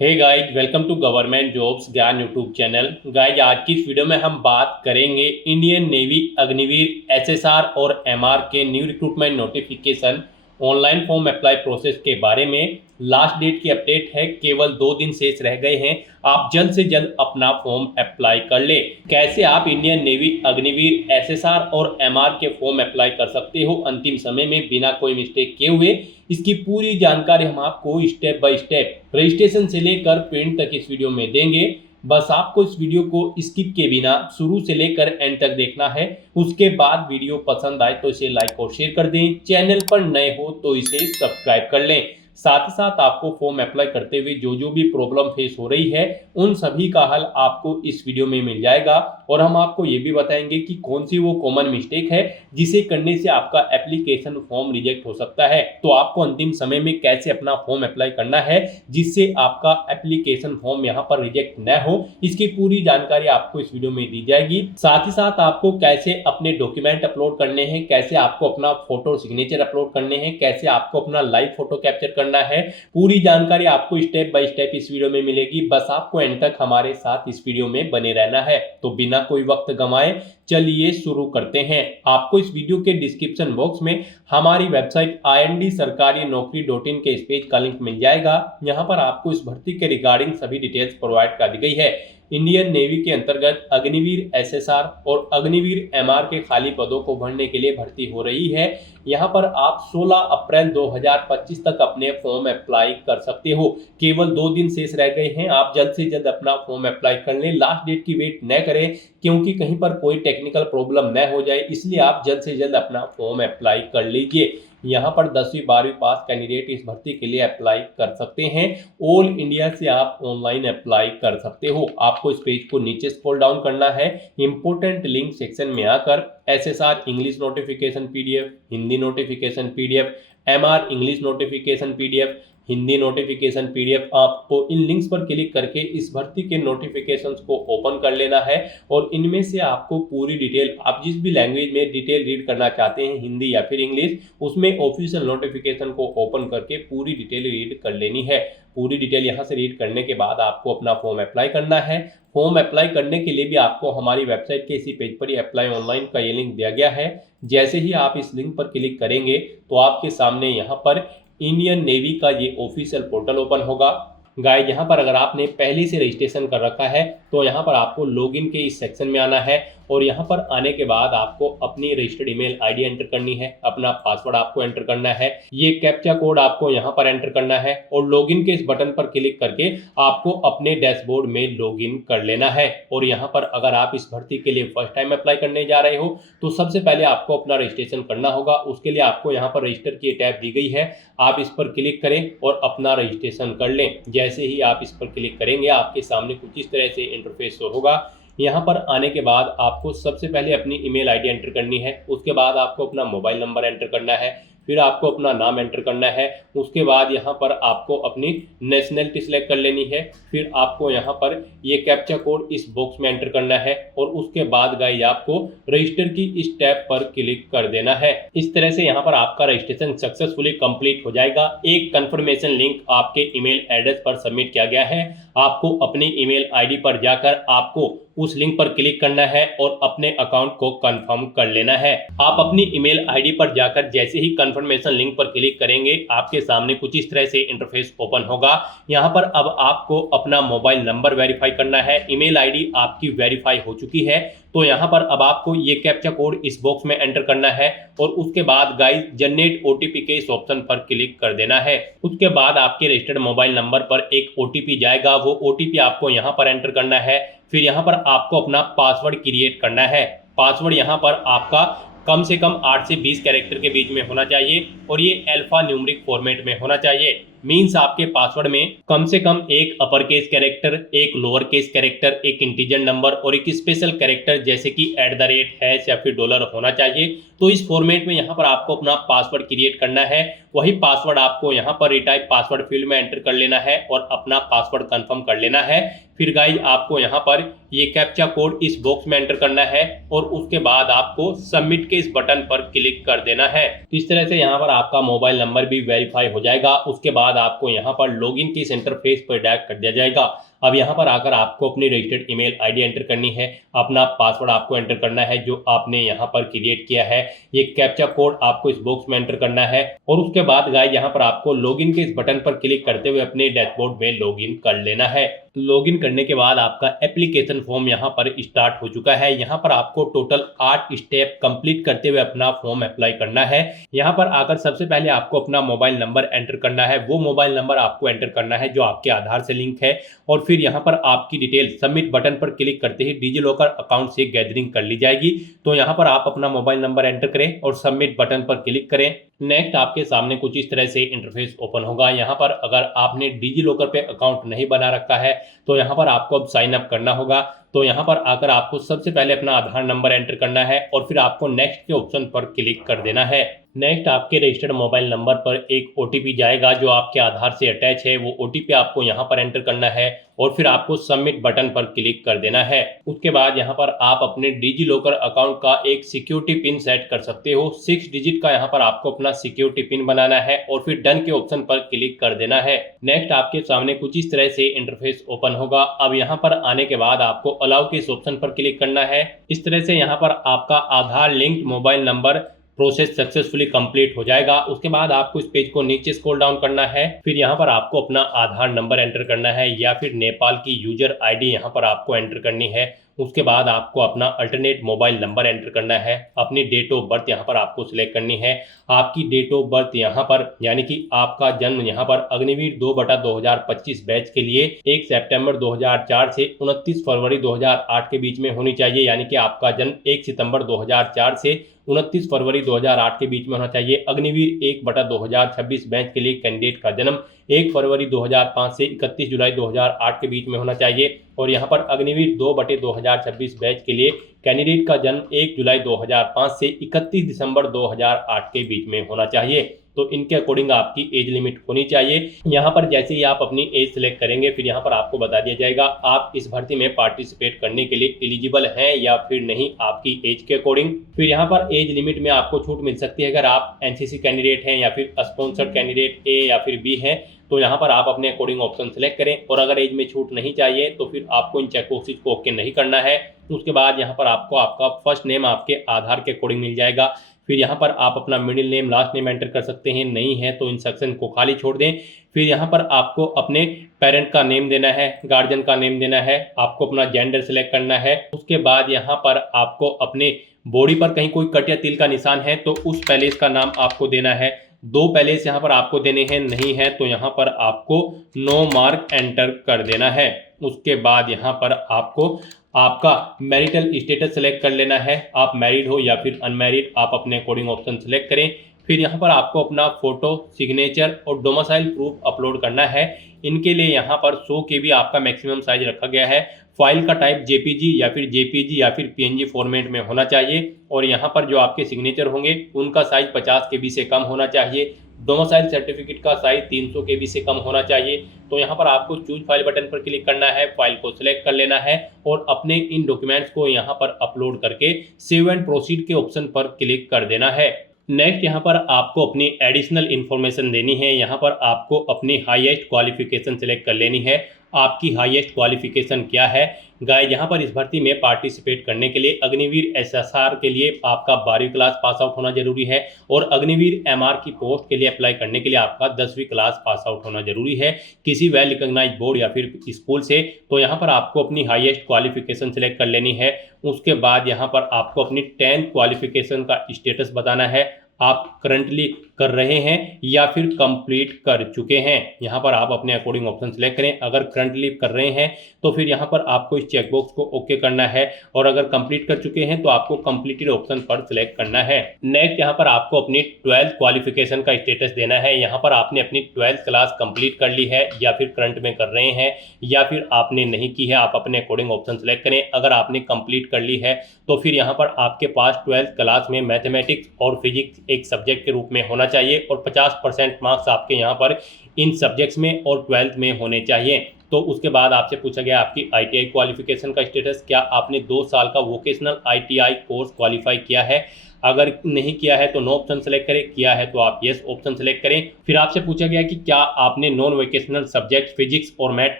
Hey guys, welcome to government jobs Gyan YouTube channel. Guys, आज की इस वीडियो में हम बात करेंगे इंडियन नेवी अग्निवीर एसएसआर और एमआर के new recruitment notification online form apply process के बारे में। लास्ट डेट की अपडेट है, केवल 2 दिन शेष रह गए हैं। आप जल्द से जल्द अपना फॉर्म अप्लाई कर ले। कैसे आप इंडियन नेवी अग्निवीर एसएसआर और एमआर के फॉर्म अप्लाई कर सकते हो अंतिम समय में बिना कोई मिस्टेक किए हुए, इसकी पूरी जानकारी हम आपको स्टेप बाय स्टेप रजिस्ट्रेशन से लेकर प्रिंट तक इस वीडियो में देंगे। बस आपको इस वीडियो को स्किप के बिना शुरू से लेकर एंड तक देखना है। उसके बाद वीडियो पसंद आए तो इसे लाइक और शेयर कर दें। चैनल पर नए हो तो इसे सब्सक्राइब कर लें। साथ ही साथ आपको फॉर्म अप्लाई करते हुए जो जो भी प्रॉब्लम फेस हो रही है उन सभी का हल आपको इस वीडियो में मिल जाएगा। और हम आपको ये भी बताएंगे कि कौन सी वो कॉमन मिस्टेक है जिसे करने से आपका एप्लीकेशन फॉर्म रिजेक्ट हो सकता है। तो आपको अंतिम समय में कैसे अपना फॉर्म अप्लाई करना है जिससे आपका एप्लीकेशन फॉर्म यहाँ पर रिजेक्ट न हो, इसकी पूरी जानकारी आपको इस वीडियो में दी जाएगी। साथ ही साथ आपको कैसे अपने डॉक्यूमेंट अपलोड करने हैं, कैसे आपको अपना फोटो सिग्नेचर अपलोड करने हैं, कैसे आपको अपना लाइव फोटो कैप्चर करना है, पूरी जानकारी आपको स्टेप बाय स्टेप इस वीडियो में मिलेगी। बस आपको एंड तक हमारे साथ इस वीडियो में बने रहना है। तो बिना कोई वक्त गंवाए चलिए शुरू करते हैं। आपको इस वीडियो के डिस्क्रिप्शन बॉक्स में हमारी वेबसाइट ind-sarkari-naukri.in के इस पेज का लिंक मिल जाएगा। यहां पर आपको इस भर्ती के रिगार्डिंग सभी डिटेल्स प्रोवाइड कर दी गई है। इंडियन नेवी के अंतर्गत अग्निवीर एसएसआर और अग्निवीर एमआर के खाली पदों को भरने के लिए भर्ती हो रही है। यहां पर आप 16 अप्रैल 2025 तक अपने फॉर्म अप्लाई कर सकते हो। केवल 2 दिन शेष रह गए हैं। आप जल्द से जल्द अपना फॉर्म अप्लाई कर लें। लास्ट डेट की वेट न करें, क्योंकि कहीं पर कोई टेक्निकल प्रॉब्लम न हो जाए, इसलिए आप जल्द से जल्द अपना फॉर्म अप्लाई कर लीजिए। यहाँ पर 10वीं 12वीं पास कैंडिडेट इस भर्ती के लिए अप्लाई कर सकते हैं। ऑल इंडिया से आप ऑनलाइन अप्लाई कर सकते हो। आपको इस पेज को नीचे स्क्रॉल डाउन करना है। इंपोर्टेंट लिंक सेक्शन में आकर SSR English notification PDF, Hindi notification PDF, MR English notification PDF, Hindi notification PDF, आपको इन लिंक्स पर क्लिक करके इस भर्ती के नोटिफिकेशंस को ओपन कर लेना है। और इनमें से आपको पूरी डिटेल, आप जिस भी लैंग्वेज में डिटेल रीड करना चाहते हैं, हिंदी या फिर इंग्लिश, उसमें ऑफिशियल नोटिफिकेशन को ओपन करके पूरी डिटेल रीड कर लेनी है। पूरी डिटेल यहाँ से रीड करने के बाद आपको अपना फॉर्म अप्लाई करना है। फॉर्म अप्लाई करने के लिए भी आपको हमारी वेबसाइट के इसी पेज पर ही अप्लाई ऑनलाइन का ये लिंक दिया गया है। जैसे ही आप इस लिंक पर क्लिक करेंगे तो आपके सामने यहाँ पर इंडियन नेवी का ये ऑफिशियल पोर्टल ओपन होगा। गाइस, यहाँ पर अगर आपने पहले से रजिस्ट्रेशन कर रखा है तो यहाँ पर आपको लॉगिन के इस सेक्शन में आना है। और यहाँ पर आने के बाद आपको अपनी रजिस्टर्ड ईमेल आईडी एंटर करनी है, अपना पासवर्ड आपको एंटर करना है, ये कैप्चा कोड आपको यहाँ पर एंटर करना है और लॉगिन के इस बटन पर क्लिक करके आपको अपने डैशबोर्ड में लॉगिन कर लेना है। और यहाँ पर अगर आप इस भर्ती के लिए फर्स्ट टाइम अप्लाई करने जा रहे हो तो सबसे पहले आपको अपना रजिस्ट्रेशन करना होगा। उसके लिए आपको यहाँ पर रजिस्टर की टैब दी गई है, आप इस पर क्लिक करें और अपना रजिस्ट्रेशन कर लें। जैसे ही आप इस पर क्लिक करेंगे आपके सामने कुछ इस तरह से इंटरफेस शो होगा। यहाँ पर आने के बाद आपको सबसे पहले अपनी ईमेल आईडी एंटर करनी है। उसके बाद आपको अपना मोबाइल नंबर एंटर करना है, फिर आपको अपना नाम एंटर करना है। उसके बाद यहाँ पर आपको अपनी नेशनलिटी सिलेक्ट कर लेनी है। फिर आपको यहाँ पर ये कैप्चा कोड इस बॉक्स में एंटर करना है और उसके बाद गाइस आपको रजिस्टर की इस टैब पर क्लिक कर देना है। इस तरह से यहाँ पर आपका रजिस्ट्रेशन सक्सेसफुली कंप्लीट हो जाएगा। एक कंफर्मेशन लिंक आपके ईमेल एड्रेस पर सबमिट किया गया है। आपको अपनी ईमेल आईडी पर जाकर आपको उस लिंक पर क्लिक करना है और अपने अकाउंट को कंफर्म कर लेना है। आप अपनी ईमेल आईडी पर जाकर जैसे ही कंफर्मेशन लिंक पर क्लिक करेंगे आपके सामने कुछ इस तरह से इंटरफेस ओपन होगा। यहाँ पर अब आपको अपना मोबाइल नंबर वेरीफाई करना है। ईमेल आईडी आपकी वेरीफाई हो चुकी है तो यहाँ पर अब आपको ये कैप्चा कोड इस बॉक्स में एंटर करना है और उसके बाद गाइस जनरेट ओटीपी के इस ऑप्शन पर क्लिक कर देना है। उसके बाद आपके रजिस्टर्ड मोबाइल नंबर पर एक ओटीपी जाएगा, वो ओटीपी आपको यहाँ पर एंटर करना है। फिर यहाँ पर आपको अपना पासवर्ड क्रिएट करना है। पासवर्ड यहाँ पर आपका कम से कम 8 से 20 कैरेक्टर के बीच में होना चाहिए और ये अल्फा न्यूमेरिक फॉर्मेट में होना चाहिए। मीन्स आपके पासवर्ड में कम से कम एक अपर केस कैरेक्टर, एक लोअर केस कैरेक्टर, एक इंटीजर नंबर और एक स्पेशल कैरेक्टर जैसे कि @ हैश या फिर डॉलर होना चाहिए। तो इस फॉर्मेट में यहाँ पर आपको अपना पासवर्ड क्रिएट करना है। वही पासवर्ड आपको यहाँ पर रिटाइप पासवर्ड फील्ड में एंटर कर लेना है और अपना पासवर्ड कंफर्म कर लेना है। फिर गाइज आपको यहाँ पर ये कैप्चा कोड इस बॉक्स में एंटर करना है और उसके बाद आपको सबमिट के इस बटन पर क्लिक कर देना है। इस तरह से यहाँ पर आपका मोबाइल नंबर भी वेरीफाई हो जाएगा। उसके बाद आपको यहाँ पर लॉगिन की इस इंटरफेस पर डायरेक्ट कर दिया जाएगा। अब यहाँ पर आकर आपको अपनी रजिस्टर्ड ईमेल आईडी एंटर करनी है, अपना पासवर्ड आपको एंटर करना है जो आपने यहाँ पर क्रिएट किया है। ये कैप्चा कोड आपको इस बॉक्स में एंटर करना है और उसके बाद गाइस यहाँ पर आपको लॉगिन के इस बटन पर क्लिक करते हुए अपने डैशबोर्ड में लॉगिन कर लेना है। लॉगिन करने के बाद आपका एप्लीकेशन फॉर्म यहाँ पर स्टार्ट हो चुका है। यहाँ पर आपको टोटल 8 स्टेप कंप्लीट करते हुए अपना फॉर्म अप्लाई करना है। यहाँ पर आकर सबसे पहले आपको अपना मोबाइल नंबर एंटर करना है। वो मोबाइल नंबर आपको एंटर करना है जो आपके आधार से लिंक है और फिर यहाँ पर आपकी डिटेल सबमिट बटन पर क्लिक करते ही डिजिलॉकर अकाउंट से गैदरिंग कर ली जाएगी। तो यहाँ पर आप अपना मोबाइल नंबर एंटर करें और सबमिट बटन पर क्लिक करें। नेक्स्ट आपके सामने कुछ इस तरह से इंटरफेस ओपन होगा। यहाँ पर अगर आपने डिजिलॉकर पे अकाउंट नहीं बना रखा है तो यहाँ पर आपको अब साइन अप करना होगा। तो यहाँ पर आकर आपको सबसे पहले अपना आधार नंबर एंटर करना है और फिर आपको नेक्स्ट के ऑप्शन पर क्लिक कर देना है। नेक्स्ट आपके रजिस्टर्ड मोबाइल नंबर पर एक OTP जाएगा जो आपके आधार से अटैच है। वो OTP आपको यहाँ पर एंटर करना है और फिर आपको सबमिट बटन पर क्लिक कर देना है। उसके बाद यहाँ पर आप अपने डिजिलॉकर अकाउंट का एक सिक्योरिटी पिन सेट कर सकते हो। 6 डिजिट का यहाँ पर आपको अपना सिक्योरिटी पिन बनाना है और फिर डन के ऑप्शन पर क्लिक कर देना है। नेक्स्ट आपके सामने कुछ इस तरह से इंटरफेस ओपन होगा। अब यहाँ पर आने के बाद आपको अलाउ के इस ऑप्शन पर क्लिक करना है। इस तरह से यहाँ पर आपका Aadhaar linked mobile number process successfully complete हो जाएगा। उसके बाद आपको इस पेज को नीचे स्क्रॉल डाउन करना है। फिर यहाँ पर आपको अपना आधार नंबर एंटर करना है या फिर नेपाल की यूजर आईडी यहाँ पर आपको एंटर करनी है। उसके बाद आपको अपना अल्टरनेट मोबाइल नंबर एंटर करना है। अपनी डेट ऑफ बर्थ यहाँ पर आपको सिलेक्ट करनी है। आपकी डेट ऑफ बर्थ यहाँ पर यानी कि आपका जन्म यहाँ पर अग्निवीर 2/2025 बैच के लिए 1 सितंबर 2004 से 29 फरवरी 2008 के बीच में होनी चाहिए। यानी कि आपका जन्म 1 सितंबर 2004 से 29 फरवरी 2008 के बीच में होना चाहिए। अग्निवीर 1/2026 बैच के लिए कैंडिडेट का जन्म 1 फरवरी 2005 से 31 जुलाई 2008 के बीच में होना चाहिए। और यहाँ पर अग्निवीर 2/2026 बैच के लिए कैंडिडेट का जन्म 1 जुलाई 2005 से 31 दिसंबर 2008 के बीच में होना चाहिए। तो इनके अकॉर्डिंग आपकी एज लिमिट होनी चाहिए। यहाँ पर जैसे ही आप अपनी एज सिलेक्ट करेंगे फिर यहाँ पर आपको बता दिया जाएगा आप इस भर्ती में पार्टिसिपेट करने के लिए एलिजिबल हैं या फिर नहीं आपकी एज के अकॉर्डिंग। फिर यहाँ पर एज लिमिट में आपको छूट मिल सकती है अगर आप NCC कैंडिडेट हैं या फिर स्पॉन्सर्ड कैंडिडेट A या फिर B हैं तो यहाँ पर आप अपने अकॉर्डिंग ऑप्शन सेलेक्ट करें। और अगर एज में छूट नहीं चाहिए तो फिर आपको इन चेक बॉक्सेस को ओके नहीं करना है। उसके बाद यहाँ पर आपको आपका फर्स्ट नेम आपके आधार के अकॉर्डिंग मिल जाएगा। फिर यहाँ पर आप अपना middle name last name enter कर सकते हैं, नहीं है तो इन सेक्शन को खाली छोड़ दें। फिर यहाँ पर आपको अपने पेरेंट का नेम देना है, गार्जियन का नेम देना है, आपको अपना जेंडर सेलेक्ट करना है। उसके बाद यहाँ पर आपको अपने बॉडी पर कहीं कोई कट या तिल का निशान है तो उस पैलेस का नाम आपको देना है। 2 पैलेस यहाँ पर आपको देने हैं, नहीं है तो यहाँ पर आपको नो मार्क एंटर कर देना है। उसके बाद यहाँ पर आपको आपका मैरिटल स्टेटस सेलेक्ट कर लेना है। आप मैरिड हो या फिर अनमैरिड आप अपने अकॉर्डिंग ऑप्शन सेलेक्ट करें। फिर यहाँ पर आपको अपना फोटो, सिग्नेचर और डोमिसाइल प्रूफ अपलोड करना है। इनके लिए यहाँ पर 100 KB आपका मैक्सिमम साइज रखा गया है। फाइल का टाइप JPG या फिर JPG या फिर PNG फॉर्मेट में होना चाहिए। और यहाँ पर जो आपके सिग्नेचर होंगे उनका साइज 50 KB से कम होना चाहिए। डोमिसाइल सर्टिफिकेट का साइज 300 KB से कम होना चाहिए। तो यहाँ पर आपको चूज फाइल बटन पर क्लिक करना है, फाइल को सिलेक्ट कर लेना है और अपने इन डॉक्यूमेंट्स को यहाँ पर अपलोड करके सेव एंड प्रोसीड के ऑप्शन पर क्लिक कर देना है। नेक्स्ट यहाँ पर आपको अपनी एडिशनल इन्फॉर्मेशन देनी है। यहाँ पर आपको अपनी हाईएस्ट क्वालिफिकेशन सिलेक्ट कर लेनी है। आपकी हाईएस्ट क्वालिफिकेशन क्या है गाइस? यहाँ पर इस भर्ती में पार्टिसिपेट करने के लिए अग्निवीर SSR के लिए आपका 12वीं क्लास पास आउट होना जरूरी है और अग्निवीर MR की पोस्ट के लिए अप्लाई करने के लिए आपका 10वीं क्लास पास आउट होना जरूरी है किसी वेल रिकॉग्नाइज्ड बोर्ड या फिर स्कूल से। तो यहाँ पर आपको अपनी हाईएस्ट क्वालिफिकेशन सिलेक्ट कर लेनी है। उसके बाद यहाँ पर आपको अपनी 10th क्वालिफिकेशन का स्टेटस बताना है, आप करंटली कर रहे हैं या फिर कंप्लीट कर चुके हैं। यहाँ पर आप अपने अकॉर्डिंग ऑप्शन सेलेक्ट करें। अगर करंटली कर रहे हैं तो फिर यहाँ पर आपको इस चेकबॉक्स को ओके करना है और अगर कंप्लीट कर चुके हैं तो आपको कंप्लीटेड ऑप्शन पर सिलेक्ट करना है। नेक्स्ट यहाँ पर आपको अपनी 12th क्वालिफिकेशन का स्टेटस देना है। यहाँ पर आपने अपनी 12th क्लास कंप्लीट कर ली है या फिर करंट में कर रहे हैं या फिर आपने नहीं की है, आप अपने अकॉर्डिंग ऑप्शन सेलेक्ट करें। अगर आपने कंप्लीट कर ली है तो फिर यहाँ पर आपके पास 12th क्लास में मैथमेटिक्स और फिजिक्स एक सब्जेक्ट के रूप में होना होना चाहिए और 50% मार्क्स आपके यहाँ पर इन सब्जेक्ट्स में और 12th में होने चाहिए। तो उसके बाद आपसे पूछा गया आपकी आईटीआई क्वालिफिकेशन का स्टेटस, क्या आपने 2 साल का वोकेशनल आईटीआई कोर्स क्वालिफाई किया है। अगर नहीं किया है तो नो ऑप्शन सेलेक्ट करें, किया है तो आप यस ऑप्शन सेलेक्ट करें। फिर आपसे पूछा गया कि क्या आपने नॉन वोकेशनल सब्जेक्ट फिजिक्स और मैथ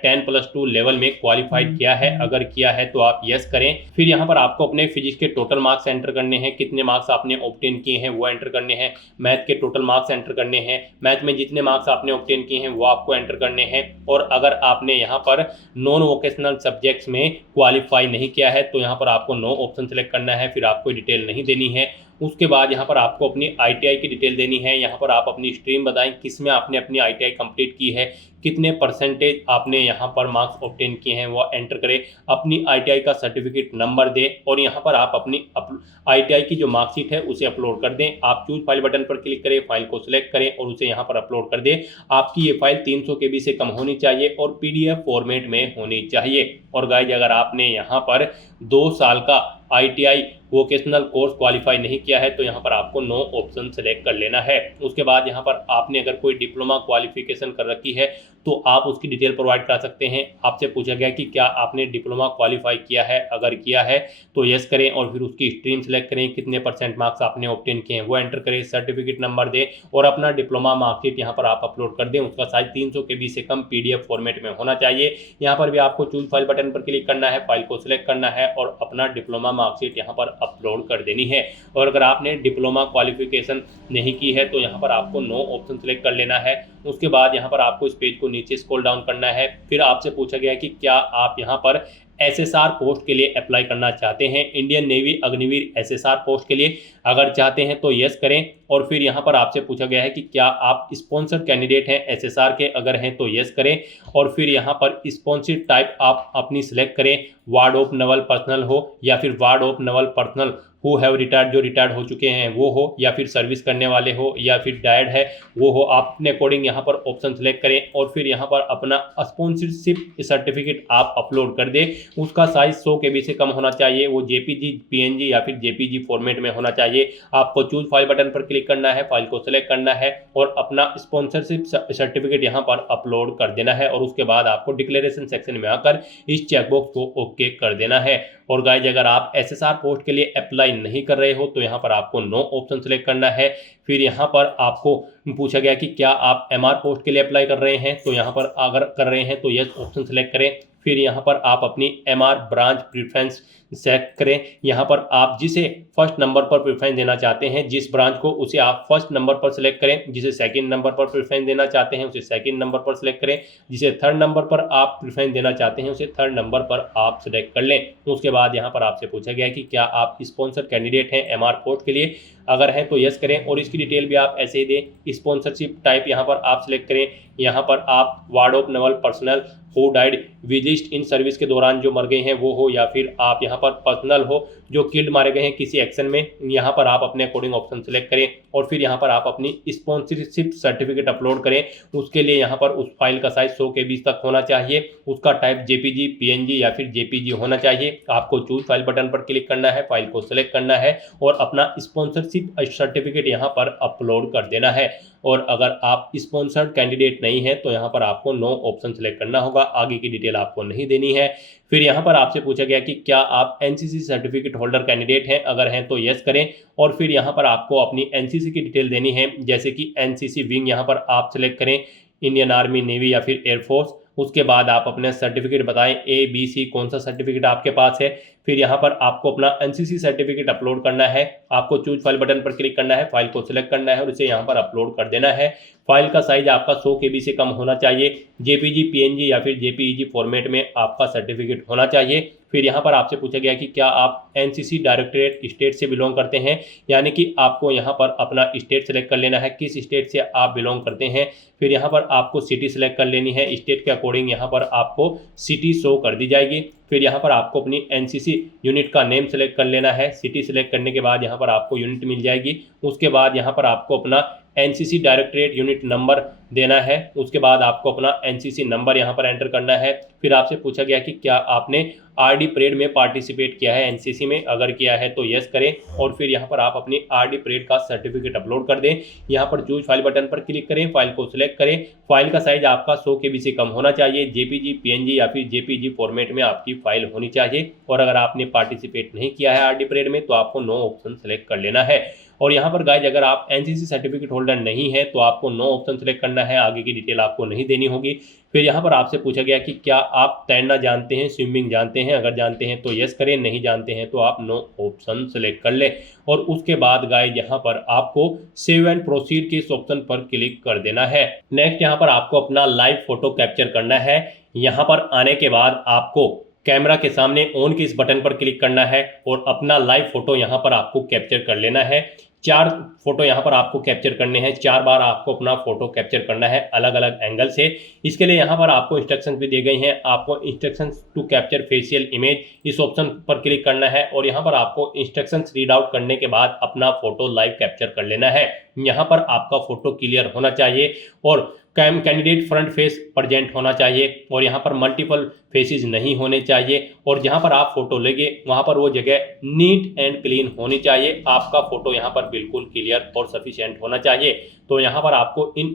10+2 लेवल में क्वालिफाइड किया है, अगर किया है तो आप यस करें। फिर यहाँ पर आपको अपने फिजिक्स के टोटल मार्क्स एंटर करने हैं, कितने मार्क्स आपने ऑब्टेन किए हैं वो एंटर करने हैं। मैथ के टोटल मार्क्स एंटर करने हैं, मैथ में जितने मार्क्स आपने ऑब्टेन किए हैं वो आपको एंटर करने हैं। और अगर आपने यहाँ पर नॉन वोकेशनल सब्जेक्ट्स में क्वालिफाई नहीं किया है तो यहाँ पर आपको नो ऑप्शन सेलेक्ट करना है, फिर आपको डिटेल नहीं देनी है। उसके बाद यहाँ पर आपको अपनी आईटीआई की डिटेल देनी है। यहाँ पर आप अपनी स्ट्रीम बताएं, किस में आपने अपनी आईटीआई कंप्लीट की है, कितने परसेंटेज आपने यहाँ पर मार्क्स ऑब्टेन किए हैं वो एंटर करें। अपनी आईटीआई का सर्टिफिकेट नंबर दें और यहाँ पर आप अपनी आईटीआई की जो मार्कशीट है उसे अपलोड कर दें। आप चूज फाइल बटन पर क्लिक करें, फाइल को सिलेक्ट करें और उसे यहाँ पर अपलोड कर दें। आपकी ये फाइल 300 KB से कम होनी चाहिए और पीडीएफ फॉर्मेट में होनी चाहिए। और गाइज, अगर आपने यहाँ पर 2 साल का आईटीआई वोकेशनल कोर्स क्वालिफाई नहीं किया है तो यहाँ पर आपको नो ऑप्शन सेलेक्ट कर लेना है। उसके बाद यहाँ पर आपने अगर कोई डिप्लोमा क्वालिफिकेशन कर रखी है तो आप उसकी डिटेल प्रोवाइड कर सकते हैं। आपसे पूछा गया कि क्या आपने डिप्लोमा क्वालिफाई किया है, अगर किया है तो यस करें और फिर उसकी स्ट्रीम सेलेक्ट करें, कितने % मार्क्स आपने ऑब्टेन किए हैं वो एंटर करें, सर्टिफिकेट नंबर दें और अपना डिप्लोमा मार्कशीट यहाँ पर आप अपलोड कर दें। उसका साइज 300 KB से कम पीडीएफ फॉर्मेट में होना चाहिए। यहाँ पर भी आपको चूज फाइल बटन पर क्लिक करना है, फाइल को सिलेक्ट करना है और अपना डिप्लोमा मार्कशीट यहाँ पर अपलोड कर देनी है। और अगर आपने डिप्लोमा क्वालिफिकेशन नहीं की है तो यहाँ पर आपको नो ऑप्शन सेलेक्ट कर लेना है। उसके बाद यहाँ पर आपको इस पेज को नीचे स्क्रॉल डाउन करना है। फिर आपसे पूछा गया कि क्या आप यहाँ पर एसएसआर पोस्ट के लिए अप्लाई करना चाहते हैं, Indian navy Agniveer SSR post के लिए। अगर चाहते हैं तो यस करें। और फिर यहाँ पर आपसे पूछा गया है कि क्या आप स्पॉन्सर्ड कैंडिडेट हैं एसएसआर के, अगर हैं तो यस करें। और फिर यहाँ पर स्पॉन्सर्ड टाइप आप अपनी सिलेक्ट करें, वार्ड ऑफ नवल पर्सनल हो या फिर ward of naval personnel who have retired, जो रिटायर्ड हो चुके हैं वो हो, या फिर सर्विस करने वाले हो, या फिर डायड है वो हो। आप अपने अकॉर्डिंग यहाँ पर ऑप्शन सेलेक्ट करें और फिर यहाँ पर अपना स्पॉन्सरशिप सर्टिफिकेट आप अपलोड कर दें। उसका साइज 100 KB से कम होना चाहिए, वो जेपीजी, पीएनजी या फिर जेपीजी फॉर्मेट में होना चाहिए। आपको चूज फाइल बटन पर क्लिक करना है, फाइल को सेलेक्ट करना है और अपना स्पॉन्सरशिप सर्टिफिकेट यहाँ पर अपलोड कर देना है। और उसके बाद आपको डिक्लेरेशन सेक्शन में आकर इस चेकबॉक्स को ओके कर देना है। और गाइज, अगर आप एसएसआर पोस्ट के लिए अप्लाई नहीं कर रहे हो तो यहाँ पर आपको नो ऑप्शन सेलेक्ट करना है। फिर यहाँ पर आपको पूछा गया कि क्या आप एमआर पोस्ट के लिए अप्लाई कर रहे हैं, तो यहाँ पर अगर कर रहे हैं तो यस ऑप्शन सेलेक्ट करें। फिर यहाँ पर आप अपनी एमआर ब्रांच प्रेफरेंस सेलेक्ट करें। यहाँ पर आप जिसे फर्स्ट नंबर पर प्रेफरेंस देना चाहते हैं, जिस ब्रांच को, उसे आप फर्स्ट नंबर पर सिलेक्ट करें। जिसे सेकंड नंबर पर प्रेफरेंस देना चाहते हैं उसे सेकंड नंबर पर सिलेक्ट करें। जिसे थर्ड नंबर पर आप प्रेफरेंस देना चाहते हैं उसे थर्ड नंबर पर आप सिलेक्ट कर लें। उसके बाद यहाँ पर आपसे पूछा गया कि क्या आप स्पॉन्सर कैंडिडेट हैं एमआर पोस्ट के लिए, अगर है तो यस करें और इसकी डिटेल भी आप ऐसे ही दें। स्पॉन्सरशिप टाइप यहाँ पर आप सिलेक्ट करें। यहाँ पर आप ward of naval personnel who died whilst in service के दौरान जो मर गए हैं वो हो, या फिर आप यहाँ पर पर्सनल हो जो किल्ड मारे गए हैं किसी एक्शन में, यहाँ पर आप अपने अकॉर्डिंग ऑप्शन सेलेक्ट करें। और फिर यहाँ पर आप अपनी स्पॉन्सरशिप सर्टिफिकेट अपलोड करें। उसके लिए यहाँ पर उस फाइल का साइज 100 KB तक होना चाहिए, उसका टाइप जेपीजी, पीएनजी या फिर जेपीजी होना चाहिए। आपको चूज फाइल बटन पर क्लिक करना है, फाइल को सिलेक्ट करना है और अपना स्पॉन्सरशिप सर्टिफिकेट यहाँ पर अपलोड कर देना है। और अगर आप स्पॉन्सर्ड कैंडिडेट नहीं है तो यहाँ पर आपको नो ऑप्शन सेलेक्ट करना होगा, आगे की डिटेल आपको नहीं देनी है। फिर यहाँ पर आपसे पूछा गया कि क्या आप एनसीसी सर्टिफिकेट होल्डर कैंडिडेट हैं, अगर हैं तो यस करें। और फिर यहाँ पर आपको अपनी एनसीसी की डिटेल देनी है, जैसे कि एनसीसी विंग यहाँ पर आप सिलेक्ट करें, इंडियन आर्मी, नेवी या फिर एयरफोर्स। उसके बाद आप अपने सर्टिफिकेट बताएं, ए बी सी कौन सा सर्टिफिकेट आपके पास है। फिर यहाँ पर आपको अपना एनसीसी सर्टिफिकेट अपलोड करना है। आपको चूज फाइल बटन पर क्लिक करना है, फाइल को सिलेक्ट करना है और इसे यहाँ पर अपलोड कर देना है। फाइल का साइज आपका 100 KB से कम होना चाहिए, जेपीजी, पीएनजी या फिर जेपीईजी फॉर्मेट में आपका सर्टिफिकेट होना चाहिए। फिर यहाँ पर आपसे पूछा गया कि क्या आप एनसीसी डायरेक्टरेट स्टेट से बिलोंग करते हैं, यानी कि आपको यहाँ पर अपना स्टेट सेलेक्ट कर लेना है, किस स्टेट से आप बिलोंग करते हैं। फिर यहाँ पर आपको सिटी सेलेक्ट कर लेनी है, स्टेट के अकॉर्डिंग यहाँ पर आपको सिटी शो कर दी जाएगी। फिर यहाँ पर आपको अपनी एनसीसी यूनिट का नेम सेलेक्ट कर लेना है। सिटी सेलेक्ट करने के बाद यहाँ पर आपको यूनिट मिल जाएगी। उसके बाद यहाँ पर आपको अपना एनसीसी डायरेक्टरेट यूनिट नंबर देना है। उसके बाद आपको अपना एनसीसी नंबर यहाँ पर एंटर करना है। फिर आपसे पूछा गया कि क्या आपने आरडी परेड में पार्टिसिपेट किया है एनसीसी में, अगर किया है तो यस करें और फिर यहाँ पर आप अपनी आरडी परेड का सर्टिफिकेट अपलोड कर दें। यहाँ पर चूज फाइल बटन पर क्लिक करें, फाइल को सिलेक्ट करें। फाइल का साइज आपका 100 KB से कम होना चाहिए। जेपीजी, पीएनजी या फिर जेपीजी फॉर्मेट में आपकी फाइल होनी चाहिए। और अगर आपने पार्टिसिपेट नहीं किया है आरडी परेड में तो आपको नो ऑप्शन सेलेक्ट कर लेना है। और यहाँ पर गाइज अगर आप एनसीसी सर्टिफिकेट होल्डर नहीं है तो आपको नो ऑप्शन सेलेक्ट करना है, आगे की डिटेल आपको नहीं देनी होगी। फिर यहाँ पर आपसे पूछा गया कि क्या आप तैरना जानते हैं, स्विमिंग जानते हैं, अगर जानते हैं तो यस करें, नहीं जानते हैं तो आप नो ऑप्शन सेलेक्ट कर लें। और उसके बाद गाइज यहाँ पर आपको सेव एंड प्रोसीड के इस ऑप्शन पर क्लिक कर देना है। नेक्स्ट यहाँ पर आपको अपना लाइव फोटो कैप्चर करना है। यहाँ पर आने के बाद आपको कैमरा के सामने ऑन के इस बटन पर क्लिक करना है और अपना लाइव फोटो यहाँ पर आपको कैप्चर कर लेना है। 4 फोटो यहाँ पर आपको कैप्चर करने हैं, 4 बार आपको अपना फोटो कैप्चर करना है अलग अलग एंगल से। इसके लिए यहाँ पर आपको इंस्ट्रक्शंस भी दी गई हैं। आपको instructions to capture facial image इस ऑप्शन पर क्लिक करना है और यहाँ पर आपको इंस्ट्रक्शंस रीड आउट करने के बाद अपना फोटो लाइव कैप्चर कर लेना है। यहाँ पर आपका फोटो क्लियर होना चाहिए और कैंडिडेट फ्रंट फेस प्रेजेंट होना चाहिए और यहाँ पर मल्टीपल फेसेस नहीं होने चाहिए। और जहाँ पर आप फोटो लेंगे वहाँ पर वो जगह नीट एंड क्लीन होनी चाहिए। आपका फोटो यहाँ पर बिल्कुल क्लियर और सफिशिएंट होना चाहिए। तो यहाँ पर आपको इन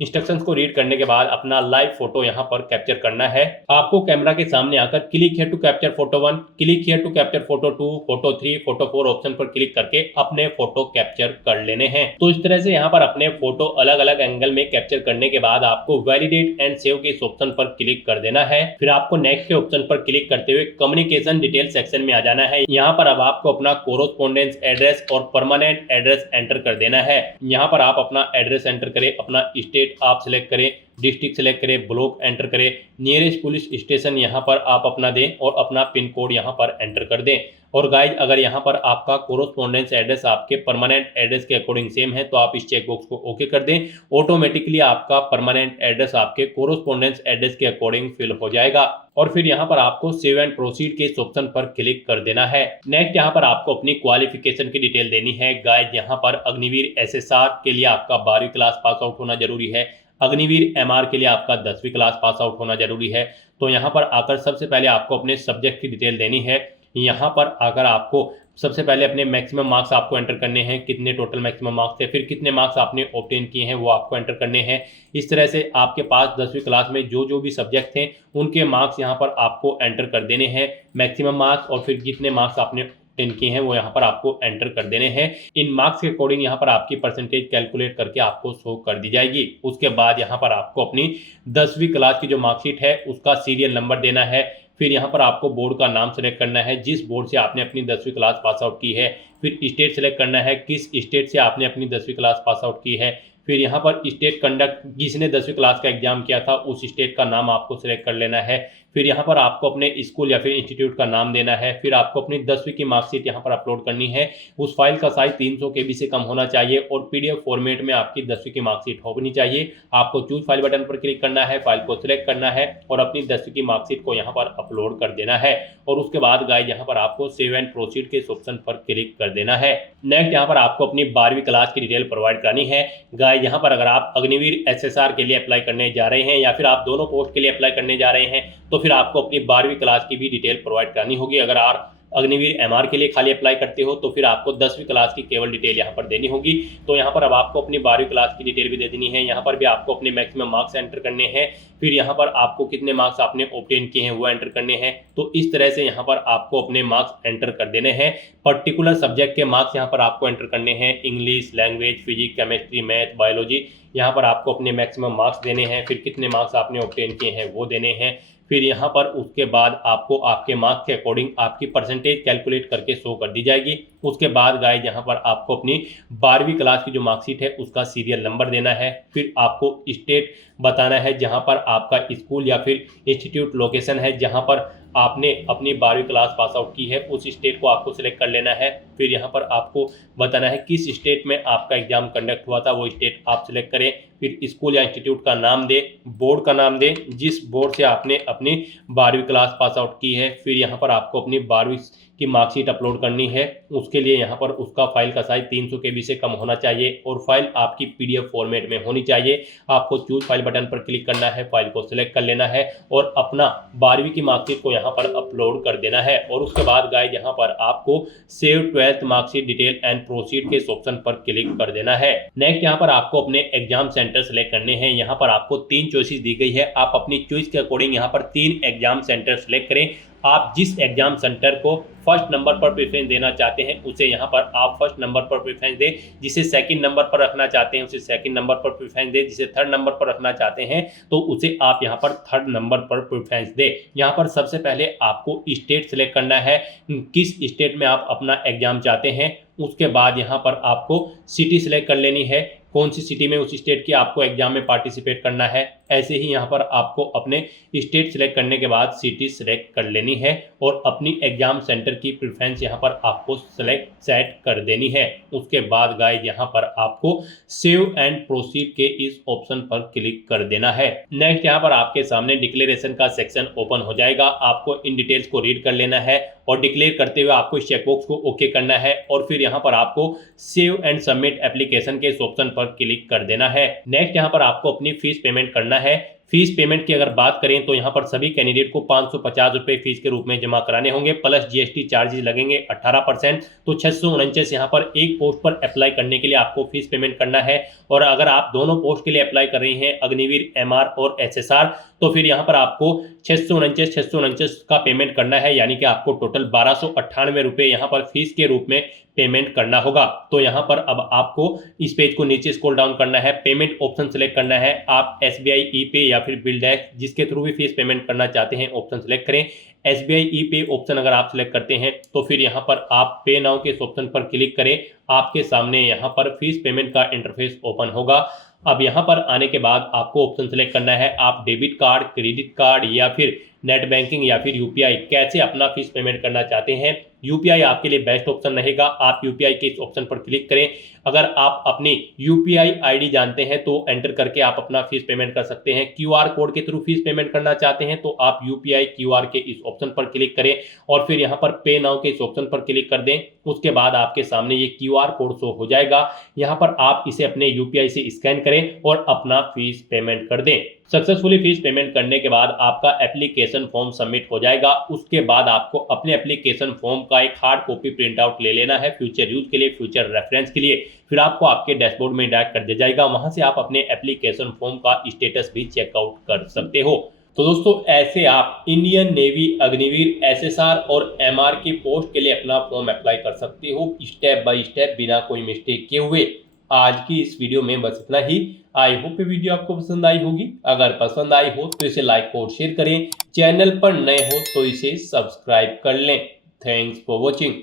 इंस्ट्रक्शंस को रीड करने के बाद अपना लाइव फोटो यहाँ पर कैप्चर करना है। आपको कैमरा के सामने आकर click here to capture photo 1, click here to capture photo 2, photo 3, photo 4 option पर क्लिक करके अपने फोटो कैप्चर कर लेने हैं। तो इस तरह से यहाँ पर अपने फोटो अलग अलग एंगल में कैप्चर करने के बाद आपको वैलिडेट एंड सेव के इस ऑप्शन पर क्लिक कर देना है। फिर आपको नेक्स्ट के ऑप्शन पर क्लिक करते हुए कम्युनिकेशन डिटेल सेक्शन में आ जाना है। यहाँ पर अब आपको अपना कोरोस्पोंडेंस एड्रेस और परमानेंट एड्रेस एंटर कर देना है। यहाँ पर आप अपना एड्रेस एंटर करें, अपना स्टेट आप सिलेक्ट करें, डिस्ट्रिक्ट सेलेक्ट करें, ब्लॉक एंटर करें, नियरेस्ट पुलिस स्टेशन यहाँ पर आप अपना दें और अपना पिन कोड यहाँ पर एंटर कर दें। और गाइज अगर यहाँ पर आपका कोरोस्पोंडेंस एड्रेस आपके परमानेंट एड्रेस के अकॉर्डिंग सेम है तो आप इस चेक बॉक्स को ओके कर दें। ऑटोमेटिकली आपका परमानेंट एड्रेस आपके कोरोस्पोंडेंस एड्रेस के अकॉर्डिंग फिल हो जाएगा। और फिर यहाँ पर आपको सेव एंड प्रोसीड के इस ऑप्शन पर क्लिक कर देना है। नेक्स्ट यहाँ पर आपको अपनी क्वालिफिकेशन की डिटेल देनी है। गाइज यहाँ पर अग्निवीर एसएसआर के लिए आपका 12वीं क्लास पास आउट होना जरूरी है। अग्निवीर एमआर के लिए आपका 10वीं क्लास पास आउट होना जरूरी है। तो यहाँ पर आकर सबसे पहले आपको अपने सब्जेक्ट की डिटेल देनी है। यहाँ पर आकर आपको सबसे पहले अपने मैक्सिमम मार्क्स आपको एंटर करने हैं, कितने टोटल मैक्सिमम मार्क्स थे, फिर कितने मार्क्स आपने ऑब्टेन किए हैं वो आपको एंटर करने हैं। इस तरह से आपके पास 10वीं क्लास में जो भी सब्जेक्ट थे उनके मार्क्स यहाँ पर आपको एंटर कर देने हैं, मैक्सिमम मार्क्स और फिर जितने मार्क्स आपने ऑब्टेन किए हैं वो यहाँ पर आपको एंटर कर देने हैं। इन मार्क्स के अकॉर्डिंग यहाँ पर आपकी परसेंटेज कैलकुलेट करके आपको शो कर दी जाएगी। उसके बाद यहाँ पर आपको अपनी 10वीं क्लास की जो मार्कशीट है उसका सीरियल नंबर देना है। फिर यहाँ पर आपको बोर्ड का नाम सेलेक्ट करना है, जिस बोर्ड से आपने अपनी 10वीं क्लास पास आउट की है। फिर स्टेट सेलेक्ट करना है, किस स्टेट से आपने अपनी 10वीं क्लास पास आउट की है। फिर यहाँ पर स्टेट कंडक्ट जिसने 10वीं क्लास का एग्जाम किया था उस स्टेट का नाम आपको सेलेक्ट कर लेना है। फिर यहाँ पर आपको अपने स्कूल या फिर इंस्टीट्यूट का नाम देना है। फिर आपको अपनी 10वीं की मार्कशीट यहाँ पर अपलोड करनी है। उस फाइल का साइज 300 KB से कम होना चाहिए और पीडीएफ फॉर्मेट में आपकी 10वीं की मार्कशीट होनी चाहिए। आपको चूज फाइल बटन पर क्लिक करना है, फाइल को सिलेक्ट करना है और अपनी 10वीं की मार्कशीट को यहाँ पर अपलोड कर देना है। और उसके बाद गाइस यहाँ पर आपको सेव एंड प्रोसीड के इस ऑप्शन पर क्लिक कर देना है। नेक्स्ट यहाँ पर आपको अपनी 12वीं क्लास की डिटेल प्रोवाइड करानी है। गाइस यहाँ पर अगर आप अग्निवीर एसएसआर के लिए अप्लाई करने जा रहे हैं या फिर आप दोनों पोस्ट के लिए अप्लाई करने जा रहे हैं तो फिर आपको अपनी 12वीं क्लास की भी डिटेल प्रोवाइड करानी होगी। अगर आप अग्निवीर एमआर के लिए खाली अप्लाई करते हो तो फिर आपको 10वीं क्लास की केवल डिटेल यहाँ पर देनी होगी। तो यहाँ पर अब आपको अपनी 12वीं क्लास की डिटेल भी दे देनी है। यहाँ पर भी आपको अपने मैक्सिमम मार्क्स एंटर करने हैं। फिर यहाँ पर आपको कितने मार्क्स आपने ऑब्टेन किए हैं वो एंटर करने हैं। तो इस तरह से यहाँ पर आपको अपने मार्क्स एंटर कर देने हैं। पर्टिकुलर सब्जेक्ट के मार्क्स यहाँ पर आपको एंटर करने हैं, English, language, physics, chemistry, math, biology. यहाँ पर आपको अपने मैक्सिमम मार्क्स देने हैं। फिर कितने मार्क्स आपने ऑब्टेन किए हैं वो देने हैं। फिर यहाँ पर उसके बाद आपको आपके मार्क्स के अकॉर्डिंग आपकी परसेंटेज कैलकुलेट करके शो कर दी जाएगी। उसके बाद गाइस यहाँ पर आपको अपनी 12वीं क्लास की जो मार्कशीट है उसका सीरियल नंबर देना है। फिर आपको स्टेट बताना है जहाँ पर आपका स्कूल या फिर इंस्टीट्यूट लोकेशन है, जहाँ पर आपने अपनी 12वीं क्लास पास आउट की है उस स्टेट को आपको सिलेक्ट कर लेना है। फिर यहाँ पर आपको बताना है किस स्टेट में आपका एग्जाम कंडक्ट हुआ था, वो स्टेट आप सिलेक्ट करें। फिर स्कूल या इंस्टीट्यूट का नाम दें, बोर्ड का नाम दें जिस बोर्ड से आपने अपनी 12वीं क्लास पास आउट की है। फिर यहाँ पर आपको अपनी 12वीं की मार्कशीट अपलोड करनी है। उस उसके लिए यहाँ पर उसका फाइल का साइज 300 KB से कम होना चाहिए और फाइल आपकी PDF फॉर्मेट में होनी चाहिए। आपको चूज फाइल बटन पर क्लिक करना है, फाइल को सिलेक्ट कर लेना है और अपना 12वीं की मार्कशीट को यहाँ पर अपलोड कर देना है। और उसके बाद गाइस यहाँ पर आपको save 12th marksheet detail and proceed के ऑप्शन पर क्लिक कर देना है। नेक्स्ट यहाँ पर आपको अपने एग्जाम सेंटर सेलेक्ट करने हैं। यहाँ पर आपको 3 चॉइसेस दी गई है, आप अपनी चॉइस के अकॉर्डिंग यहाँ पर 3 एग्जाम सेंटर सेलेक्ट करें। आप जिस एग्जाम सेंटर को फर्स्ट नंबर पर प्रेफरेंस देना चाहते हैं उसे यहाँ पर आप फर्स्ट नंबर पर प्रेफरेंस दें, जिसे सेकंड नंबर पर रखना चाहते हैं उसे सेकंड नंबर पर प्रेफरेंस दें, जिसे थर्ड नंबर पर रखना चाहते हैं तो उसे आप यहाँ पर थर्ड नंबर पर प्रेफरेंस दें। यहाँ पर सबसे पहले आपको स्टेट सेलेक्ट करना है, किस स्टेट में आप अपना एग्जाम चाहते हैं। उसके बाद यहाँ पर आपको सिटी सेलेक्ट कर लेनी है, कौन सी सिटी में उस स्टेट की आपको एग्जाम में पार्टिसिपेट करना है। ऐसे ही यहाँ पर आपको अपने स्टेट सेलेक्ट करने के बाद सिटी सेलेक्ट कर लेनी है और अपनी एग्जाम सेंटर की प्रेफरेंस यहाँ पर आपको सेट कर देनी है। उसके बाद गाइस यहाँ पर आपको सेव एंड प्रोसीड के इस ऑप्शन पर क्लिक कर देना है। नेक्स्ट यहाँ पर आपके सामने डिक्लेरेशन का सेक्शन ओपन हो जाएगा। आपको इन डिटेल्स को रीड कर लेना है और डिक्लेयर करते हुए आपको इस चेकबॉक्स को ओके करना है और फिर यहाँ पर आपको सेव एंड सबमिट एप्लीकेशन के इस ऑप्शन पर क्लिक कर देना है। नेक्स्ट यहाँ पर आपको अपनी फीस पेमेंट करना है। फीस पेमेंट की अगर बात करें तो यहाँ पर सभी कैंडिडेट को 550 रुपये फीस के रूप में जमा कराने होंगे, प्लस GST चार्जेस लगेंगे 18%। तो 649 यहाँ पर एक पोस्ट पर अप्लाई करने के लिए आपको फीस पेमेंट करना है। और अगर आप दोनों पोस्ट के लिए अप्लाई कर रही हैं, अग्निवीर MR और SSR, तो फिर यहाँ पर आपको 649 का पेमेंट करना है, यानी कि आपको टोटल 1298 रुपये यहाँ पर फीस के रूप में पेमेंट करना होगा। तो यहाँ पर अब आपको इस पेज को नीचे स्क्रॉल डाउन करना है, पेमेंट ऑप्शन सेलेक्ट करना है। आप SBI E-Pay या फिर बिल्डेक्स जिसके थ्रू भी फीस पेमेंट करना चाहते हैं ऑप्शन सेलेक्ट करें। SBI E-Pay ऑप्शन अगर आप सेलेक्ट करते हैं तो फिर यहाँ पर आप पे नाउ के ऑप्शन पर क्लिक करें। आपके सामने यहाँ पर फीस पेमेंट का इंटरफेस ओपन होगा। अब यहाँ पर आने के बाद आपको ऑप्शन सेलेक्ट करना है, आप डेबिट कार्ड, क्रेडिट कार्ड या फिर नेट बैंकिंग या फिर UPI कैसे अपना फीस पेमेंट करना चाहते हैं। UPI आपके लिए बेस्ट ऑप्शन रहेगा, आप UPI के इस ऑप्शन पर क्लिक करें। अगर आप अपनी UPI ID जानते हैं तो एंटर करके आप अपना फीस पेमेंट कर सकते हैं। QR कोड के थ्रू फीस पेमेंट करना चाहते हैं तो आप UPI QR के इस ऑप्शन पर क्लिक करें और फिर यहाँ पर पे नाउ के इस ऑप्शन पर क्लिक कर दें। उसके बाद आपके सामने ये QR कोड शो हो जाएगा। यहाँ पर आप इसे अपने UPI से स्कैन करें और अपना फीस पेमेंट कर दें। सक्सेसफुली फीस पेमेंट करने के बाद आपका एप्लीकेशन फॉर्म सबमिट हो जाएगा। उसके बाद आपको अपने एप्लीकेशन फॉर्म का एक हार्ड कॉपी प्रिंट आउट ले लेना है, फ्यूचर यूज के लिए, फ्यूचर रेफरेंस के लिए। फिर आपको आपके डैशबोर्ड में डायरेक्ट कर दिया जाएगा, वहां से आप अपने एप्लीकेशन फॉर्म का स्टेटस भी चेकआउट कर सकते हो। तो दोस्तों ऐसे आप इंडियन नेवी, अग्निवीर, SSR और MR की पोस्ट के लिए अपना फॉर्म अप्लाई कर सकते हो स्टेप बाय स्टेप, बिना कोई मिस्टेक किए हुए। आज की इस वीडियो में बस इतना ही। आई होप ये वीडियो आपको पसंद आई होगी। अगर पसंद आई हो तो इसे लाइक और शेयर करें, चैनल पर नए हो तो इसे सब्सक्राइब कर लें। Thanks for watching.